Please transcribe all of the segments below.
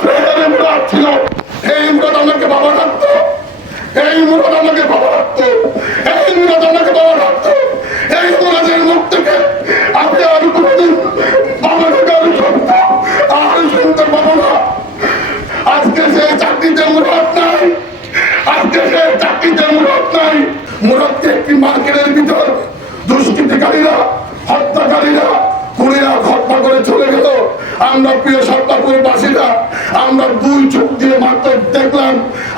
শ্রেণীর মুরাদ ছিল, এই মুরাদ আমাকে বাবা ডাকতো, এই মুরাদ আমাকে বাবা ডাকতো, এই মুরাদ আমাকে বাবা ডাকতো। এই মুরাদের মুখ থেকে আমি আর কোনদিন বাবার গান শুনতো আর শুনতে পাবো না। আজকে সেই চাকরিতে মুরাদ নাই, আজকে সেই চাকরিতে মুরাদ নাই। মুরাদকে একটি মার্কেটের ভিতর দুষ্কৃতিকারীরা, হত্যাকারীরা, খুনিরা হত্যা করে চলে গেল। আমরা প্রিয় সত্তাপুরবাসীরা আমরা দুই চোখ দিয়ে মাত্র দেখলাম,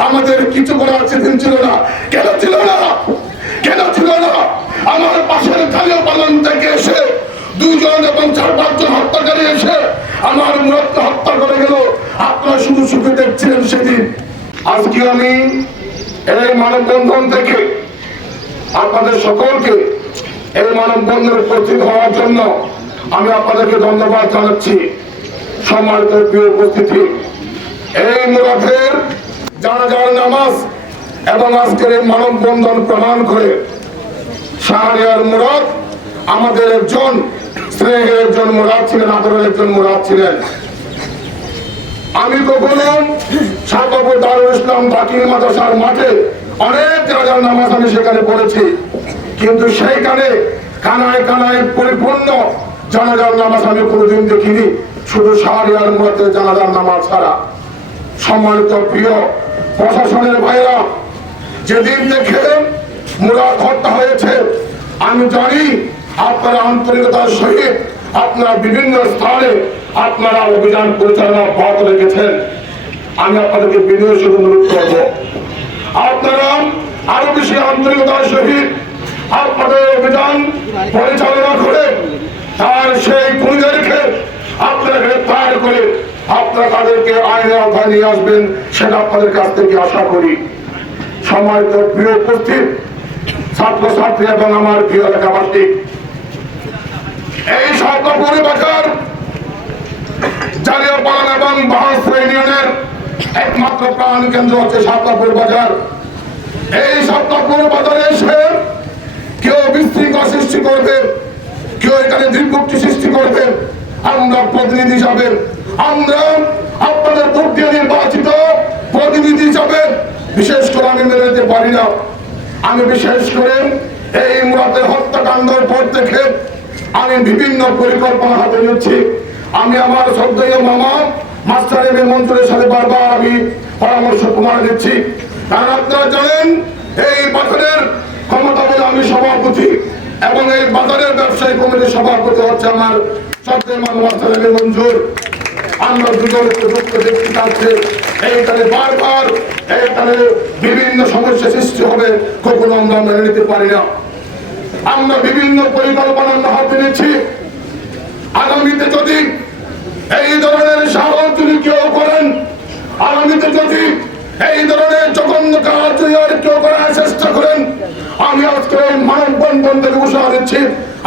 আমাদের কিছু করার সেদিন ছিল না। কেন ছিল না? কেন ছিল না? আমার পাশের খালিও পালন থেকে এসে দুজন এবং 4-5 জন হত্যাকারী এসে আমার মুরাদকে হত্যা করে গেল। আপনারা শুধু সুখে দেখছিলেন সেদিন। আজকে আমি এই মানববন্ধন থেকে আপনাদের সকলকে এই মানববন্ধনে উপস্থিত হওয়ার জন্য আমি আপনাদেরকে ধন্যবাদ জানাচ্ছি। সম্মানিত প্রিয় উপস্থিতি, এই মুরাদের জানাজার নামাজ এবং আজকের এই মানববন্ধন প্রমাণ করে শাহরিয়ার মুরাদ আমাদের একজন স্নেহের একজন মুরাদ ছিলেন, আদরের একজন মুরাদ ছিলেন। আমি কখনো শাহবাবুর দারুল ইসলাম দাখিল মাদ্রাসার মাঠে অনেক জানাজার নামাজ আমি সেখানে পড়েছি, কিন্তু সেইখানে কানায় কানায় পরিপূর্ণ জানাজার নামাজ আমি কোনোদিন দেখিনি, শুধু শাহরিয়ার মুরাদের জানাজার নামাজ ছাড়া। সম্মানিত প্রিয় প্রশাসনের ভাইরা, যেদিন থেকে মুরাদ হত্যা হয়েছে আমি জানি আপনারা আন্তরিকতার সহিত আপনারা বিভিন্ন স্থানে আপনারা অভিযান পরিচালনা অব্যাহত রেখেছেন। আমি আপনাদেরকে বিনয়ের সাথে অনুরোধ করব, আপনারা আরো বেশি আন্তরিকতার সহিত আপনাদের অভিযান পরিচালনা করে তার সেই খুনিদেরকে আপনারা গ্রেফতার করে আপনারা তাদেরকে আইনের আওতায় নিয়ে আসবেন, সেটা আপনাদের কাছ থেকে আশা করি। সম্মানিত প্রিয় উপস্থিত ছাত্রছাত্রী এবং আমার প্রিয় এলাকাবাসী, এই শাহবাপুর বাজার জালিয়াপাড়া এবং বাহাসপুর ইউনিয়নের একমাত্র প্রাণ কেন্দ্র হচ্ছে শাহবাপুর বাজার। এই শাহবাপুর বাজারে এসে কেউ বিশৃঙ্খলা সৃষ্টি করবে, কেউ এখানে দুর্ভোগটি সৃষ্টি করবে, আমরা প্রতিনিধি হিসাবে, আমরা আপনাদের ভোট দিয়ে নির্বাচিত প্রতিনিধি হিসাবে বিশেষ করে আমি মেনে নিতে পারি না। আমি বিশেষ করে এই মুরাদের হত্যাকাণ্ডের পর থেকে আমি বিভিন্ন পরিকল্পনা হাতে নিচ্ছি। আমি আমার শ্রদ্ধেয় মামা মাস্টার এম এ মন্ত্রীর সাথে বারবার আমি পরামর্শ প্রমাণ দিচ্ছি, কারণ আপনারা জানেন এই বাজারের ক্ষমতা বলে আমি সভাপতি এবং এই বাজারের ব্যবসায়ী কমিটির সভাপতি হচ্ছে আমার শ্রদ্ধেয় মামা মাস্টার এম এ মঞ্জুর। আমরা দুজনের যুক্ত দেখতে চাচ্ছি এইখানে বারবার এইখানে বিভিন্ন সমস্যা সৃষ্টি হবে, কখনো আমরা মেনে নিতে পারি না। আমরা বিভিন্ন পরিকল্পনা হাতে নিচ্ছি। আগামীতে যদি এই ধরনের সাহস যদি কেউ করেন, আগামীতে যদি এই ধরনের জঘন্য কাজ কেউ করার চেষ্টা করেন, আমি আজকে মানববন্ধন থেকে ঘোষণা দিচ্ছি,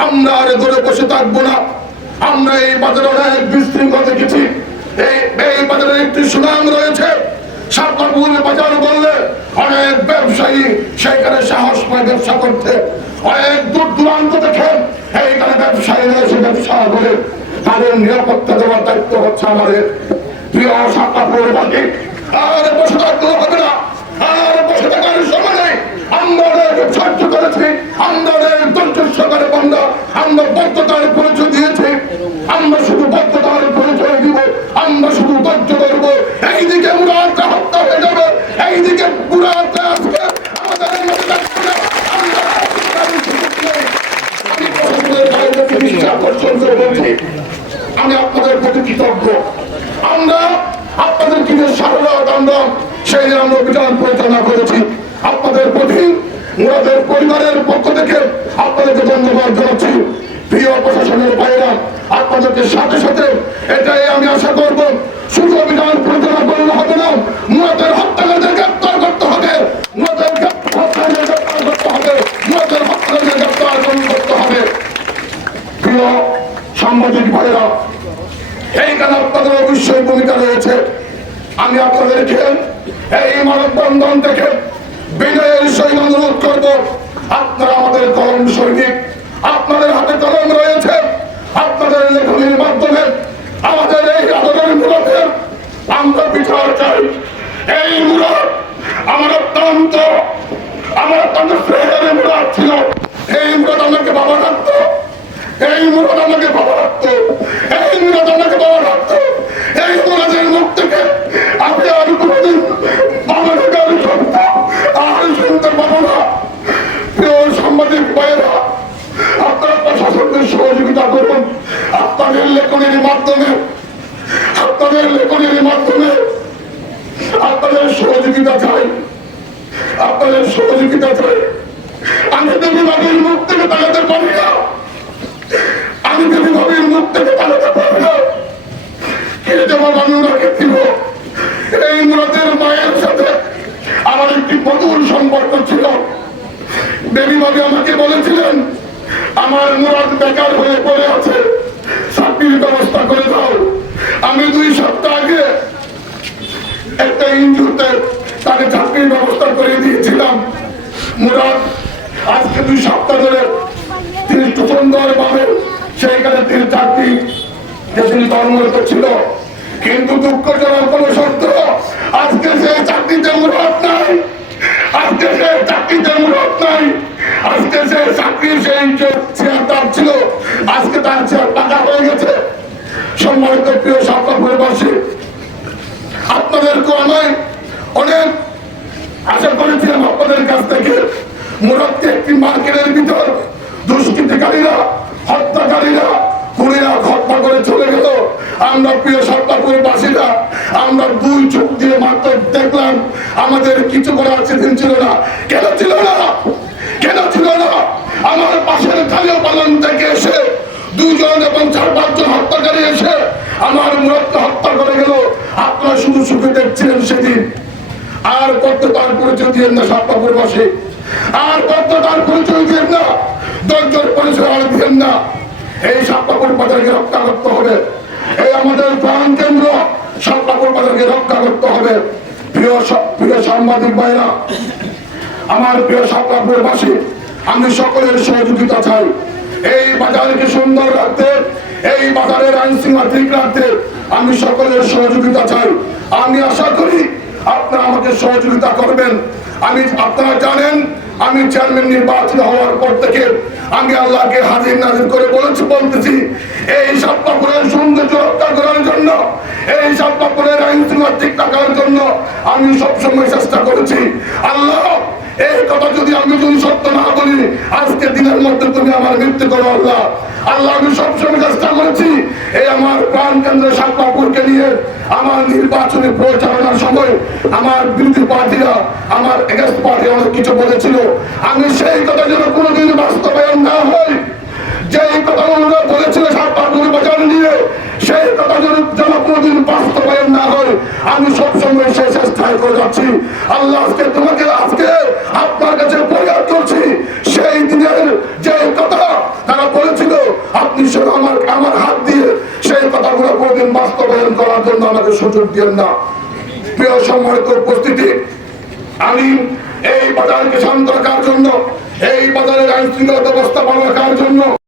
আমরা আর ঘরে বসে থাকবো না। আমরা এই বাজারে অনেক বিশৃঙ্খলা দেখেছি, এই বাজারে একটি সুনাম রয়েছে। শাহবাপুর বাজার বললে অনেক ব্যবসায়ী সেখানে সাহস পায় ব্যবসা করতে, অনেক দূর দূরান্ত থেকে এইখানে ব্যবসায়ীরা এসে ব্যবসা করে, তাদের নিরাপত্তা দেওয়ার দায়িত্ব হচ্ছে আমাদের। প্রিয় শাহবাপুরবাসী, আর বসে থাকতে হবে না, আর বসে থাকার সময় নেই। আমরা অনেক সাহায্য করেছি, আমরা অনেক ধৈর্যের সহকারে বান্দা, আমরা বদ্ধতার পরিচয় দিয়েছি, আমরা শুধু বদ্ধতার পরিচয় দিব, আমরা শুধু ধৈর্য ধরবো। এইদিকে মুরাদটা হত্যা হয়ে যাবে, এইদিকে মুরাদটা আজকে আমাদের মধ্যে থাকবে না। আমি আপনাদের প্রতি কৃতজ্ঞ। আমরা আপনাদের কি সারদা আমরা সেই আমরা অভিযান পরিচালনা করেছি। আপনাদের প্রতি মুরাদের পরিবারের পক্ষ থেকে আপনাদেরকে ধন্যবাদ জানাচ্ছি। প্রিয় প্রশাসনের বাইরা, আপনাদেরকে সাথে সাথে এটাই আমি আশা করব, শুধু অভিযান পরিচালনা করলে হবে না, মুরাদের হত্যাকারীদের গ্রেপ্তার করতে হবে, মুরাদের হত্যাকারীদের গ্রেপ্তার করতে হবে, মুরাদের হত্যাকারীদের গ্রেপ্তার করতে হবে। প্রিয় সাংবাদিক ভাইরা, এইখানে আপনাদের অবশ্যই ভূমিকা রয়েছে। আমি আপনাদেরকে এই মানববন্ধন থেকে বিনয়ের সহিত অনুরোধ করব, আপনারা আমাদের কলম সৈনিক, আপনাদের হাতে কলম রয়েছে, আপনাদের লেখনীর মাধ্যমে আমাদের এই আদরের মুরাদের আপনাদের লেখনের মাধ্যমে আপনাদের সহযোগিতা চাই, আপনাদের সহযোগিতা চাই। আমি বেনিবাদের মুখ থেকে তাকাতে পারি না, আমি বেনিবাদের মুখ থেকে তাকাতে পারি না। কে দেব মানুষকে দিব। এই মুরাদের মায়ের সাথে আমার একটি মধুর সম্পর্ক ছিল। বেনিবাদী আমাকে বলেছিলেন, আমার মুরাদ বেকার হয়ে পড়ে আছে, চাকরির ব্যবস্থা করে দাও। আমি 2 সপ্তাহ আগে একটা ইনজুতে তাকে চাকরির ব্যবস্থা করে দিয়েছিলাম। মুরাদ আজকে 2 সপ্তাহ ধরে তিনি সুন্দর ভাবে সেইখানে তিনি চাকরি তিনি কর্মরত ছিল, কিন্তু দুঃখজনক কোন সত্য আজকে সে চাকরিতে মুরাদ নাই, আজকে সে চাকরিতে মুরাদ নাই। আজকে সে চাকরির সেই চেয়ার তার ছিল, আজকে তার চেয়ার টাকা হয়ে গেছে। সম্মানিত প্রিয় শাপলাপুরবাসী, আপনাদেরকে আমি অনেক আশা করেছিলাম আপনাদের কাছ থেকে। মুরাদকে একটি মার্কেটের ভিতর দুষ্কৃতিকারীরা, হত্যাকারীরা, খুনিরা হত্যা করে চলে গেল। আমরা প্রিয় শাপলাপুরবাসীরা আমরা 2 চোখ দিয়ে মাত্র দেখলাম, আমাদের কিছু করার সেদিন ছিল না। কেন ছিল না? কেন ছিল না? আমার পাশের খালিও পালন থেকে এসে 2 জন এবং 4-5 জন হত্যাকারী এসে আমার মুরাদকে হত্যা করে গেল। আপনারা শুধু সুখে দেখছিলেন সেদিন। আর কত তার পরিচয় দিয়েন না শাপলাপুরবাসী, আর কত তার পরিচয় দিয়েন না, দরজার পরিচয় আর দিয়েন না। এই শাপলাপুর বাজারকে রক্ষা করতে হবে। এই আমাদের প্রাণ কেন্দ্র শাপলাপুর বাজারকে রক্ষা করতে হবে। প্রিয় সাংবাদিক ভাইরা, আমার প্রিয় শাপলাপুরবাসী, আমি সকলের সহযোগিতা চাই। এই বাজারকে সুন্দর রাখতে, এই বাজারের আইন শৃঙ্খলা ঠিক রাখতে আমি সকলের সহযোগিতা চাই। আমি আশা করি আপনারা আমাকে সহযোগিতা করবেন। আপনারা জানেন, আমি চেয়ারম্যান নির্বাচিত হওয়ার পর থেকে আমি আল্লাহকে হাজির নাজির করে বলতেছি, এই শাপলাপুরের সৌন্দর্য রক্ষা করার জন্য, এই শাপলাপুরের আইন শৃঙ্খলা ঠিক রাখার জন্য আমি সবসময় চেষ্টা করেছি। আল্লাহ, এই কথা যদি সত্য না বলি, আজকে দিনের মধ্যে তুমি আমার মৃত্যু করো। আল্লাহ, আমি সবসময় চেষ্টা করেছি এই আমার প্রাণ কেন্দ্র শাপলাপুরকে নিয়ে আমার নির্বাচনী প্রচারণার সময় আমার বিরোধী পার্টিরা, আমার এগেন্স্ট পার্টি অনেক কিছু বলেছিল। আমি সেই কথা যেন কোনোদিন বাস্তবায়ন না হয়, যেই কথা ওনারা বলেছিল শাপলাপুর বাজার নিয়ে, সেই কথা যেন কোনোদিন বাস্তবায়ন না হয়, আমি সবসময় সেই চেষ্টায় করে যাচ্ছি। আল্লাহ, আজকে আপনার কাছে ফরিয়াদ করছি, সেই দিনের যে কথা তারা বলেছিল আপনি আমার হাত দিয়ে সেই কথাগুলো কোনোদিন বাস্তবায়ন করার জন্য আমাকে সুযোগ দিয়েন না। প্রিয় সম্মানিত উপস্থিতি, আমি এই বাজারকে শান্ত রাখার জন্য, এই বাজারের আইন শৃঙ্খলা ব্যবস্থা রাখার জন্য